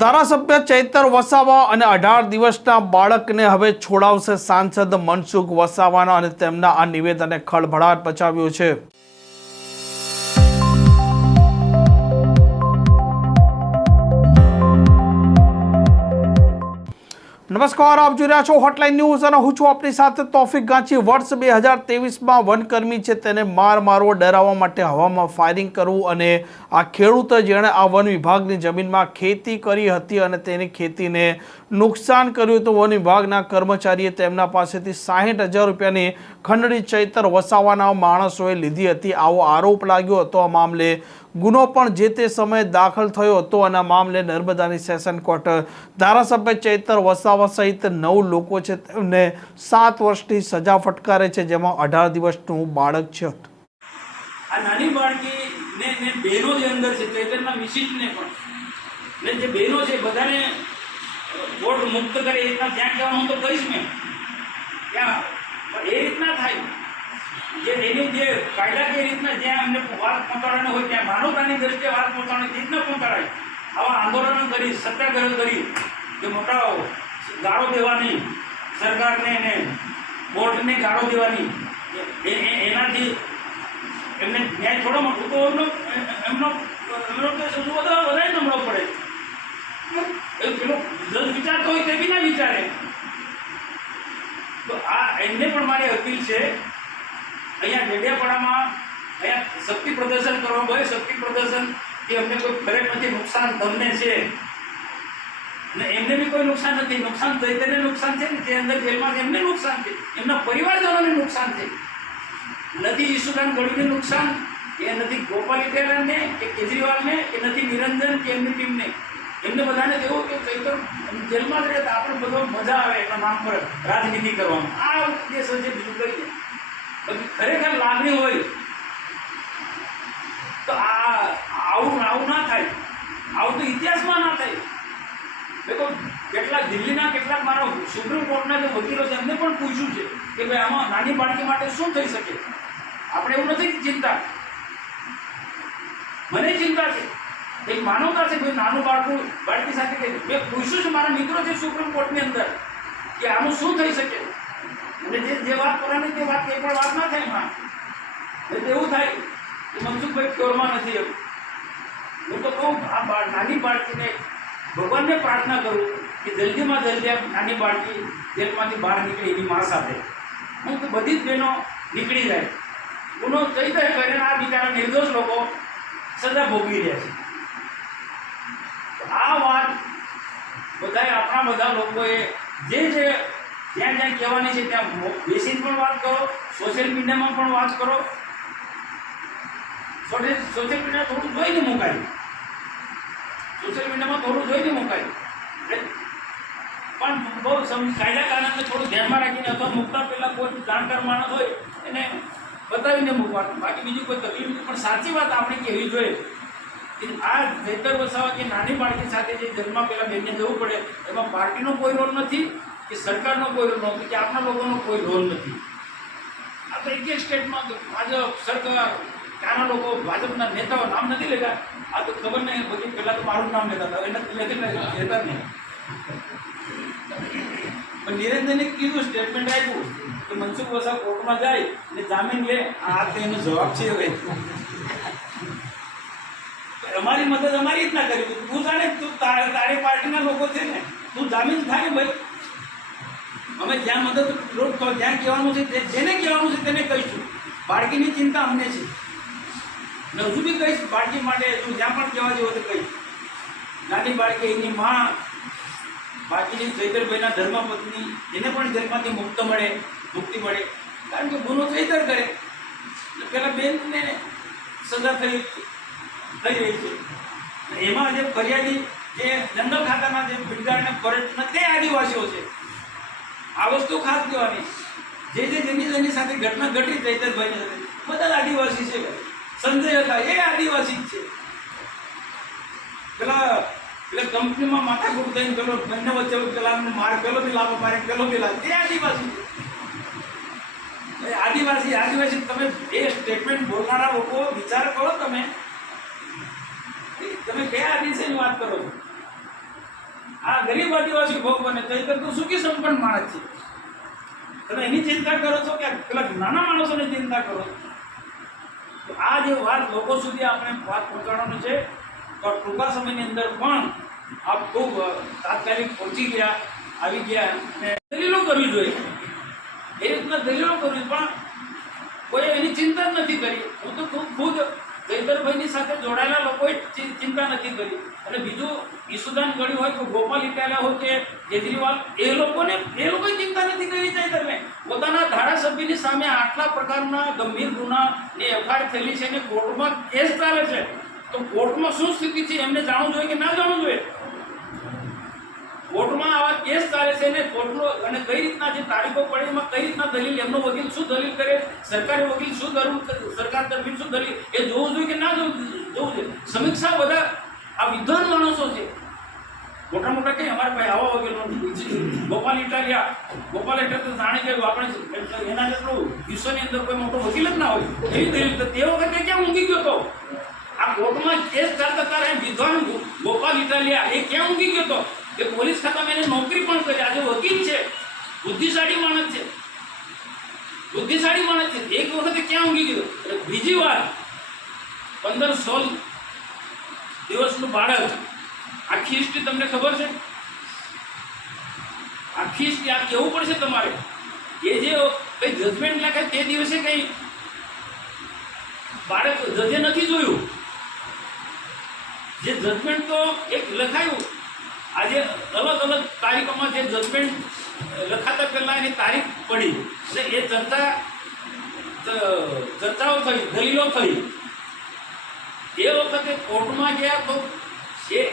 ધારાસભ્ય ચૈતર વસાવા અને 18 દિવસના બાળકને હવે છોડાવશે સાંસદ મનસુખ વસાવાના અને તેમના આ નિવેદને ખળભળાટ મચાવ્યો છે। નમસ્કાર, આપ જોઈ રહ્યા છો હોટલાઇન ન્યૂઝ અને હું છું આપની સાથે તોફિક ગાંચી। વર્ષ 2023માં વનકર્મી છે તેને માર મારવો, ડરાવવા માટે હવામાં ફાયરિંગ કરવું અને આ ખેડૂત જેણે આ વન વિભાગની જમીનમાં ખેતી કરી હતી અને તેની ખેતીને નુકસાન કર્યું તો વન વિભાગના કર્મચારીએ તેમના પાસેથી 60,000 રૂપિયાની ખંડણી ચૈતર વસાવાના માણસોએ લીધી હતી, આવો આરોપ લાગ્યો હતો। આ મામલે ગુનો પણ જે તે સમયે દાખલ થયો હતો અને આ મામલે નર્મદાની સેશન કોર્ટ ધારાસભ્ય ચૈતર વસાવા સહિત 9 લોકો છે તેમને 7 વર્ષની સજા ફટકારે છે, જેમાં 18 દિવસનું બાળક છે। આ નાની બાળકી ને બહેનો જે અંદર છે, ચૈતરના મિસિસને પણ ને જે બહેનો છે બધાને વોટ મુક્ત કરે એ રીતના ત્યાં કહેવાનું તો કહીશ મેં ત્યાં, પણ એ રીતના થાય જે એની જે કાયદાકીય રીતના જ્યાં અમને વાત પહોંચાડવાની હોય ત્યાં માનવતાની દ્રષ્ટિએ વાત પહોંચાડવાની રીતના પહોંચાડાય। આવા આંદોલનો કરી, સત્યાગ્રહ કરી, જે મોટા ગાળો દેવાની સરકારને ને કોર્ટને ગાળો દેવાની એનાથી એમને ન્યાય થોડો મોટું તો એમનો વધારે નમળો પડે। એ પેલો જજ વિચારતો હોય તે બી ના વિચારે। તો આ એમને પણ મારી અપીલ છે, અહીંયા ડેડિયાપાડામાં અહીંયા શક્તિ પ્રદર્શન કરવા હોય, શક્તિ પ્રદર્શન કે અમને કોઈ ફરક નથી, નુકસાન તમને છે ને એમને બી કોઈ નુકસાન નથી, નુકસાન ચૈતન્યને નુકસાન છે ને જે અંદર જેલમાં છે એમને નુકસાન છે, એમના પરિવારજનોને નુકસાન છે, નથી ઈશુદાન ગઢવીને નુકસાન, એ નથી ગોપાલ ઇટાલિયાને કે કેજરીવાલને કે નથી નિરંજન કે એમની ટીમને, એમને બધાને એવું કે ચૈતર જેલમાં જ રહે તો આપણે બધો મજા આવે એના નામ પર રાજનીતિ કરવામાં। આ ઉદ્દેશ છે, બીજું કઈ નહીં। ખરેખર લાગણી હોય તો આવું ના થાય, આવું તો ઇતિહાસમાં ના થાય। દેખો કેટલાક દિલ્હીના કેટલાક મારા સુપ્રીમ કોર્ટના જે વકીલો છે એમને પણ પૂછ્યું છે કે ભાઈ આમાં નાની બાળકી માટે શું થઈ શકે। આપણે એવું નથી ચિંતા, મને ચિંતા છે, એક માનવતા છે, ભાઈ નાનું બાળકી સાથે કે મેં પૂછ્યું છે, મારા મિત્રો છે સુપ્રીમ કોર્ટની અંદર કે આનું શું થઈ શકે અને જે વાત કરવાની તે વાત એ પણ વાત ના થાય માં એટલે એવું થાય કે મનસુખભાઈ ક્યોરમાં નથી। એવું હું તો કહું આ નાની બાળકીને ભગવાનને પ્રાર્થના કરું કે જલ્દીમાં જલ્દી આ નાની બાળકી જેલમાંથી બહાર નીકળી એની મા સાથે હું તો બધી જ બહેનો નીકળી જાય। ગુનો થઈ જાય કરીને આ બિચારા નિર્દોષ લોકો સજા ભોગવી રહ્યા છે। આ વાત બધાએ આપણા બધા લોકોએ જે જ્યાં કહેવાની છે ત્યાં બેસીને પણ વાત કરો, સોશિયલ મીડિયામાં પણ વાત કરો, સોશિયલ મીડિયા થોડું જોઈને મુકાય, સોશિયલ મીડિયામાં થોડું જોઈને મુકાય, પણ બહુ કાયદા કાનૂનને થોડું ધ્યાનમાં રાખીને અથવા મૂકતા પહેલાં કોઈ જાણકાર માણસ હોય એને બતાવીને મૂકવાનું, બાકી બીજું કોઈ તકલીફ નથી। પણ સાચી વાત આપણે કહેવી જોઈએ કે આ ચૈતર વસાવા કે નાની બાળકી સાથે જે જન્મમાં પહેલાં બેનને જવું પડે એમાં પાર્ટીનો કોઈ રોલ નથી કે સરકારનો કોઈ રોલ નથી કે આપણા લોકોનો કોઈ રોલ નથી। આ તો એક સ્ટેટમાં ભાજપ સરકાર ત્યાંના લોકો ભાજપના નેતાઓ નામ નથી લેતા, આ તો ખબર નહીં, બધી પહેલાં તો મારું નામ લેતા હતા, એને લેતા નહીં। પણ નિરંજને કીધું, સ્ટેટમેન્ટ આપ્યું કે મનસુખ વસાવા કોર્ટમાં જાય અને જામીન લે, આ તો એનો જવાબ છે। હવે અમારી મદદ અમારી રીતના કરી, તું જાણે તું તારી પાર્ટીના લોકો છે ને, તું જામીન થાય ભાઈ, અમે જ્યાં મદદ જ્યાં કહેવાનું છે જેને કહેવાનું છે તેને કહીશું। બાળકીની ચિંતા અમને છે ને હજુ બી કહીશ, બાળકી માટે તું જ્યાં પણ કહેવા જેવું તો કહીશ। નાની બાળકી એની મા, બાકીની ચૈતરભાઈના ધર્મપત્ની એને પણ જેલમાંથી મુક્તિ મળે, કારણ કે ગુનો ચૈતર કરે એટલે પેલા બેનને સજા થઈ રહી છે। એમાં જે ફરિયાદી જે જંગલ ખાતાના જે બિરદારને ફોરેસ્ટના તે આદિવાસીઓ છે। આ વસ્તુ ખાસ કહેવાની, જેની સાથે ઘટના ઘટી ચૈતરભાઈની સાથે બધા જ આદિવાસી છે। સંજય હતા એ આદિવાસી જ છે। પેલા કંપનીમાં માથાકૂટ થઈને પેલો બંને વચ્ચે પેલા માર પેલો બી લાભ મારે પેલો બી લાભ, તે આદિવાસી છે। આદિવાસી તમે એ સ્ટેટમેન્ટ બોલનારા લોકો વિચાર કરો, તમે કયા વિષયની વાત કરો છો? ગરીબ આદિવાસી ભોગ બને ચૈતર તો સુખી સંપન્ન માણસ છે. તમે એની ચિંતા કરો છો કે પેલા નાના માણસોની ચિંતા કરો છો? તો આ જે વાત લોકો સુધી આપણે વાત પહોંચાડવાની છે, તો ટૂંકા સમયની અંદર પણ આપ ખૂબ તાત્કાલિક પહોંચી ગયા, આવી ગયા અને દલીલો કરવી જોઈએ. એ રીતના દલીલો કરવી, પણ કોઈ એની ચિંતા જ નથી કરી. હું તો ખુદ ચૈતરભાઈની સાથે જોડાયેલા લોકોએ ચિંતા નથી કરી. અને બીજું ઈસુદાન ગઢવી હોય કે ગોપાલ ઇટાલિયા હોય કે કેજરીવાલ, એ લોકોએ ચિંતા નથી કરી. ચૈતરભાઈ પોતાના ધારાસભ્યની સામે આટલા પ્રકારના ગંભીર ગુનાની એફઆઈઆર થયેલી છે અને કોર્ટમાં કેસ ચાલે છે, તો કોર્ટમાં શું સ્થિતિ છે એમને જાણવું જોઈએ કે ના જાણવું જોઈએ? કોર્ટમાં આવા કેસ ચાલે છે ને કોર્ટનો અને કઈ રીતના જે તારીખો પડી એમાં કઈ રીતના દલીલ, એમનો વકીલ શું દલીલ કરે, સરકારી વકીલ શું સરકાર તરફી શું દલીલ, એ જોવું જોઈએ કે ના જોવું જોઈએ? સમીક્ષા બધા આ વિદ્વાન માણસો છે, મોટા મોટા કઈ અમારા ભાઈ આવા વકીલો ગોપાલ ઇટાલિયા તો જાણી ગયું આપણે એના જેટલું વિશ્વની અંદર કોઈ મોટો વકીલ જ ના હોય એવી દલીલ. તે વખતે ક્યાં ઊંઘી ગયો હતો? આ કોર્ટમાં કેસ ચાલતા ત્યારે વિદ્વાન ગોપાલ ઇટાલિયા એ ક્યાં ઊંઘી ગયો હતો? એ પોલીસ ખાતામાં એને નોકરી પણ કરી, આજે વકીલ છે, બુદ્ધિશાળી માણસ છે. એક વખતે ક્યાં ઊંઘી ગયો? બીજી વાર 15-16 દિવસનું બાળક, આખી હિસ્ટ્રી તમને ખબર છે? આખી હિસ્ટ્રી આ કહેવું પડશે તમારે. એ જે કઈ જજમેન્ટ લખાય તે દિવસે કઈ બાળક જજે નથી જોયું. જે જજમેન્ટ તો એક લખાયું, આજે અલગ અલગ તારીખોમાં જે જજમેન્ટ લખાતા પહેલા એની તારીખ પડી અને એ ચર્ચાઓ થઈ, દલીલો થઈ. એ વખતે કોર્ટમાં ગયા તો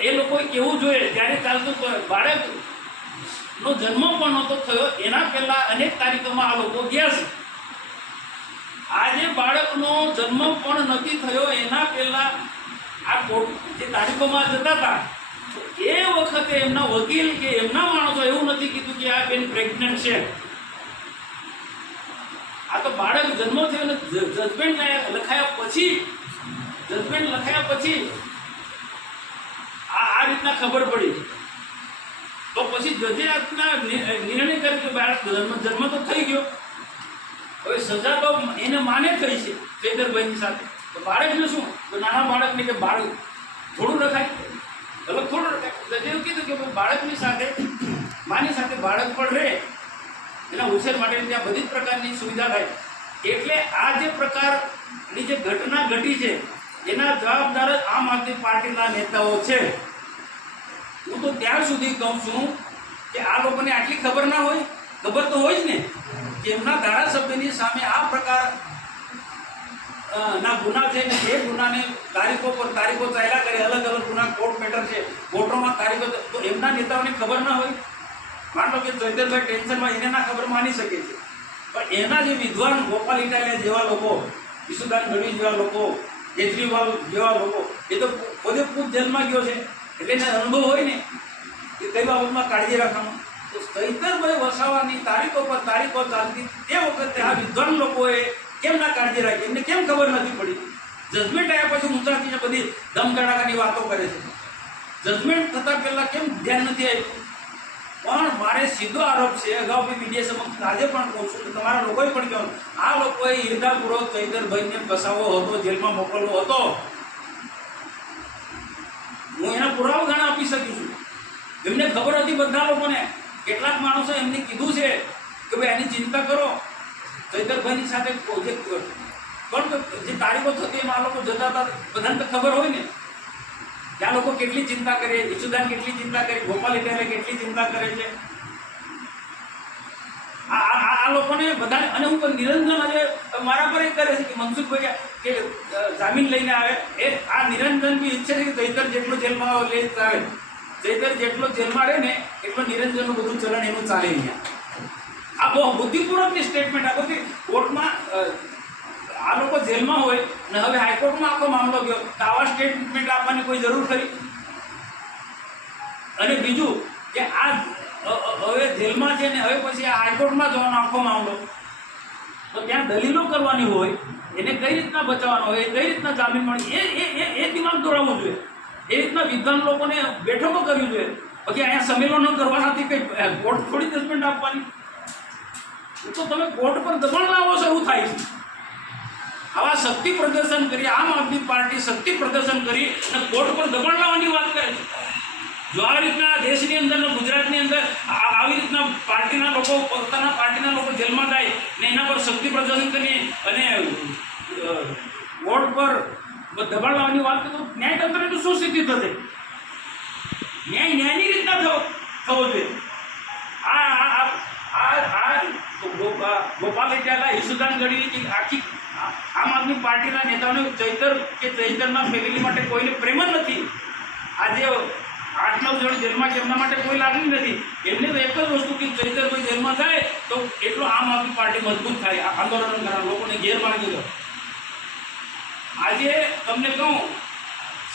એ લોકોએ કેવું જોઈએ ત્યારે ચાલતું બાળકનો જન્મ પણ નહોતો થયો, એના પહેલા અનેક તારીખોમાં આ લોકો ગયા છે. આજે બાળકનો જન્મ પણ નથી થયો એના પહેલા આ કોર્ટ જે તારીખોમાં જતા હતા, એ વખતે એમના વકીલ કે એમના માણસો એવું નથી કીધું કે આ બેન પ્રેગ્નન્ટ છે. આ તો બાળક જન્મ થયો અને જજમેન્ટ લખાયા પછી આ રીતના ખબર પડી. તો પછી જજે આજના નિર્ણય કર્યો કે બાળક જન્મ તો થઈ ગયો, હવે સજા તો એને માને થઈ છે ચૈતરભાઈની સાથે. તો બાળકને શું? તો નાના બાળકને કે બાળક થોડું રખાય, અલગ થોડું રખાય. જજે એવું કીધું કે બાળકની સાથે માની સાથે બાળક પણ રહે, એના ઉછેર માટે ત્યાં બધી જ પ્રકારની સુવિધા થાય. એટલે આ જે પ્રકારની જે ઘટના ઘટી છે એના જવાબદાર જ આમ આદમી પાર્ટીના નેતાઓ છે. હું તો ત્યાં સુધી કહું છું કે આ લોકોને આટલી ખબર ના હોય? ખબર તો હોય જ ને કે એમના ધારાસભ્યની સામે આ પ્રકાર ના ગુના છે ને એ ગુનાને તારીખો પર તારીખો ચાલ્યા કરે, અલગ અલગ ગુના કોર્ટ મેટર છે, કોર્ટોમાં તારીખો, તો એમના નેતાઓને ખબર ના હોય? માન લો કે ચૈતરભાઈ ટેન્શનમાં, એને ના ખબર માની શકે છે, પણ એના જે વિદ્વાન ગોપાલ ઇટાલિયા જેવા લોકો, ઈસુદાન ગઢવી જેવા લોકો, કેજરીવાલ જેવા લોકો, એ તો પોતે ખુદ જેલમાં ગયો છે એટલે એને અનુભવ હોય ને કે કઈ બાબતમાં કાળજી રાખવાનું. તો ચૈતરભાઈ વસાવાની તારીખો પર તારીખો ચાલતી તે વખતે આ વિદ્વાન લોકોએ કેમ ના કાળજી રાખી? એમને કેમ ખબર નથી પડી? જજમેન્ટ આવ્યા પછી ઊંચાથી બધી ધમધડાકાની વાતો કરે છે. જજમેન્ટ થતાં પહેલાં કેમ ધ્યાન નથી આવ્યું? પણ મારે સીધો આરોપ છે, અગાઉ બી મીડિયા સમક્ષ આજે પણ કહું છું, તમારા લોકોએ પણ કહેવાનું, આ લોકોએ ઈર્દાપૂર્વક ચૈતરભાઈને ફસાવવો હતો, જેલમાં મોકલવો હતો. હું એના પુરાવા ઘણા આપી શકું છું. એમને ખબર હતી બધા લોકોને. કેટલાક માણસો એમને કીધું છે કે ભાઈ એની ચિંતા કરો, ચૈતરભાઈની સાથે જે તારીખો થતી એમાં આ લોકો જતા હતા, બધાને તો ખબર હોય ને કે આ લોકો કેટલી ચિંતા કરે, ઈસુદાન કેટલી ચિંતા કરે, ગોપાલ ઇટાલિયા કેટલી ચિંતા કરે છે. આ લોકોને બધાને. અને હું પણ નિરંજન આજે મારા પર એક કરે છે કે મનસુખભાઈ કે જામીન લઈને આવે, એ આ નિરંજન બી ઈચ્છે છે કે ચૈતર જેટલો જેલમાં આવે, ચૈતર જેટલો જેલમાં રહે ને એટલો નિરંજનનું બધું ચલણ એનું ચાલે અહીંયા. આ બહુ બુદ્ધિપૂર્વકની સ્ટેટમેન્ટ. આ બધી કોર્ટમાં આ લોકો જેલમાં હોય અને હવે હાઈકોર્ટમાં આખો મામલો ગયો, તો આવા સ્ટેટમેન્ટ આપવાની કોઈ જરૂર ખરી? અને બીજું કે આ હવે જેલમાં છે ને હવે પછી આ હાઈકોર્ટમાં જવાનો આખો મામલો, તો ત્યાં દલીલો કરવાની હોય, એને કઈ રીતના બચાવવાનો હોય, કઈ રીતના જામીન મળી, એ દિમાગ દોરાવવું જોઈએ. એ રીતના વિદ્વાન લોકોને બેઠકો કરવી જોઈએ. પછી અહીંયા સંમેલનો કરવાનાથી કંઈ કોર્ટ થોડી જજમેન્ટ આપવાની. તો તમે કોર્ટ પર દબાણ લાવો છો એવું થાય છે. આવા શક્તિ પ્રદર્શન કરી આમ આદમી પાર્ટી શક્તિ પ્રદર્શન કરી અને કોર્ટ પર દબાણ લાવવાની વાત કરે છે. જો આ રીતના દેશની અંદર ગુજરાતની અંદર આવી રીતના પાર્ટીના લોકો પોતાના પાર્ટીના લોકો જેલમાં જાય ને એના પર શક્તિ પ્રદર્શન કરી અને કોર્ટ પર દબાણ લાવવાની વાત તો ન્યાયતંત્રની શું સ્થિતિ થશે? ન્યાયની રીતના થવો જોઈએ. ગોપાલ ઇટાલા ઈસુદાન ગઢવી આખી આમ આદમી પાર્ટીના નેતાઓને ચૈતરના ફેમિલી માટે કોઈને પ્રેમ જ નથી. આજે 8-9 જણ જેલમાં છે એમના માટે કોઈ લાગણી નથી. એમને તો એક જ વસ્તુ કે ચૈતરભાઈ જેલમાં જાય તો એટલો આમ આદમી પાર્ટી મજબૂત થાય. આંદોલન કરનારા લોકોને ઘેર માર્ગી દો. આજે તમને કહું,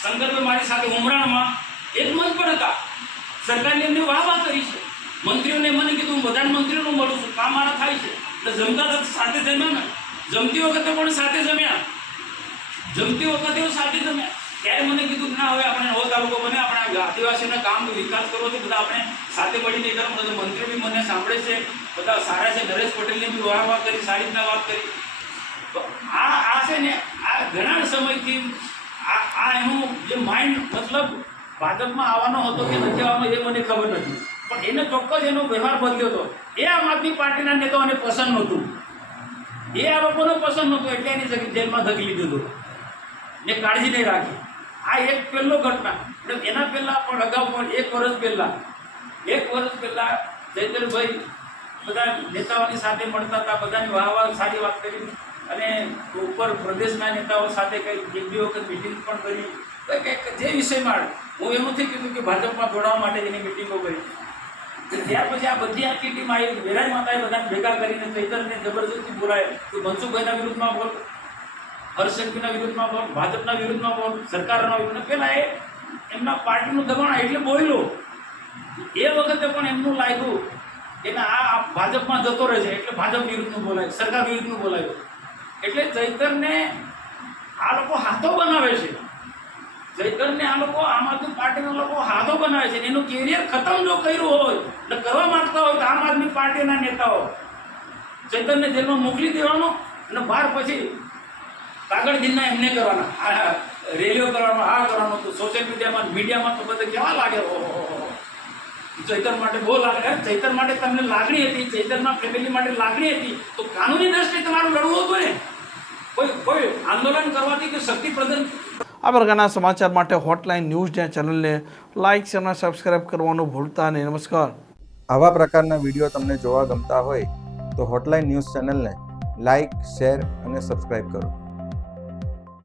શંકરભાઈ મારી સાથે ઉમરાણમાં એક મંચ પર હતા. સરકારની એમને વાહ કરી છે. મંત્રીઓને મને કીધું હું બધા મંત્રીઓને મળું છું, કામ મારા થાય છે. એટલે જમતા સાથે જમ્યા ને, જમતી વખતે પણ સાથે જમ્યા, ત્યારે મને કીધું ના હવે આપણે નવો તાલુકો બને, આપણે આદિવાસીના કામ વિકાસ કરવો છે, બધા આપણે સાથે મળીને કરવું. બધા મંત્રીઓ બી મને સાંભળે છે, બધા સારા છે. નરેશ પટેલને બી વાહ કરી, સારી રીતના વાત કરી. તો આ છે ને, આ ઘણા સમયથી આ એનું જે માઇન્ડ મતલબ ભાજપમાં આવવાનો હતો કે નથી આવવાનો એ મને ખબર નથી, પણ એને ચોક્કસ એનો વ્યવહાર બદલ્યો હતો. એ આમ આદમી પાર્ટીના નેતાઓને પસંદ નહોતું, એ આ લોકોને પસંદ નહોતું, એટલે એની જગ્યાએ જેલમાં ધકેલી દીધું ને કાળજી નહીં રાખી. આ એક પહેલો ઘટના. એના પહેલાં પણ અગાઉ પણ 1 વર્ષ પહેલાં ચૈતરભાઈ બધા નેતાઓની સાથે મળતા હતા, બધાની વાહ સારી વાત કરી અને ઉપર પ્રદેશના નેતાઓ સાથે કંઈ 1-2 વખત મિટિંગ પણ કરી. કંઈક જે વિષયમાં હું એમ નથી કીધું કે ભાજપમાં જોડાવા માટે એની મિટિંગો કરી. ત્યાર પછી આ બધી આખી ટીમ આવી, વેરાઈ માતાએ બધાને ભેગા કરીને ચૈતરને જબરજસ્તી બોલાય તો મનસુખભાઈના વિરુદ્ધમાં બોલ, હર્ષંકના વિરુદ્ધમાં બોલ, ભાજપના વિરુદ્ધમાં બોલ, સરકારના વિરુદ્ધમાં. પહેલાં એમના પાર્ટીનું દબાણ એટલે બોલ્યો. એ વખતે પણ એમનું લાગ્યું કે આ ભાજપમાં જતો રહે છે એટલે ભાજપ વિરુદ્ધનું બોલાય, સરકાર વિરુદ્ધનું બોલાયું. એટલે ચૈતરને આ લોકો હાથો બનાવે છે. ચૈતરને આ લોકો આમ આદમી પાર્ટીના લોકો હાથો બનાવે છે. એનું કેરિયર ખતમ જો કર્યું હોય એટલે કરવા માંગતા હોય તો આમ આદમી પાર્ટીના નેતાઓ ચૈતરને જેલમાં મોકલી દેવાનો અને બહાર પછી કાગળ દિનના એમને કરવાના, રેલીઓ કરવાનો, આ કરવાનો. તો સોશિયલ મીડિયામાં તો બધે કેવા લાગે, ચૈતર માટે બહુ લાગે. ચૈતર માટે તમને લાગણી હતી, ચૈતરના ફેમિલી માટે લાગણી હતી, તો કાનૂની દ્રષ્ટિએ તમારું લડવું હતું ને. કોઈ આંદોલન કરવાથી કે શક્તિ પ્રદર્શન. આ પ્રકારના સમાચાર માટે હોટલાઇન ન્યૂઝ ચેનલને લાઇક, શેર અને સબસ્ક્રાઇબ કરવાનું ભૂલતા નહીં. નમસ્કાર. આવા પ્રકારના વિડીયો તમને જોવા ગમતા હોય તો હોટલાઇન ન્યૂઝ ચેનલને લાઇક, શેર અને સબસ્ક્રાઇબ કરો.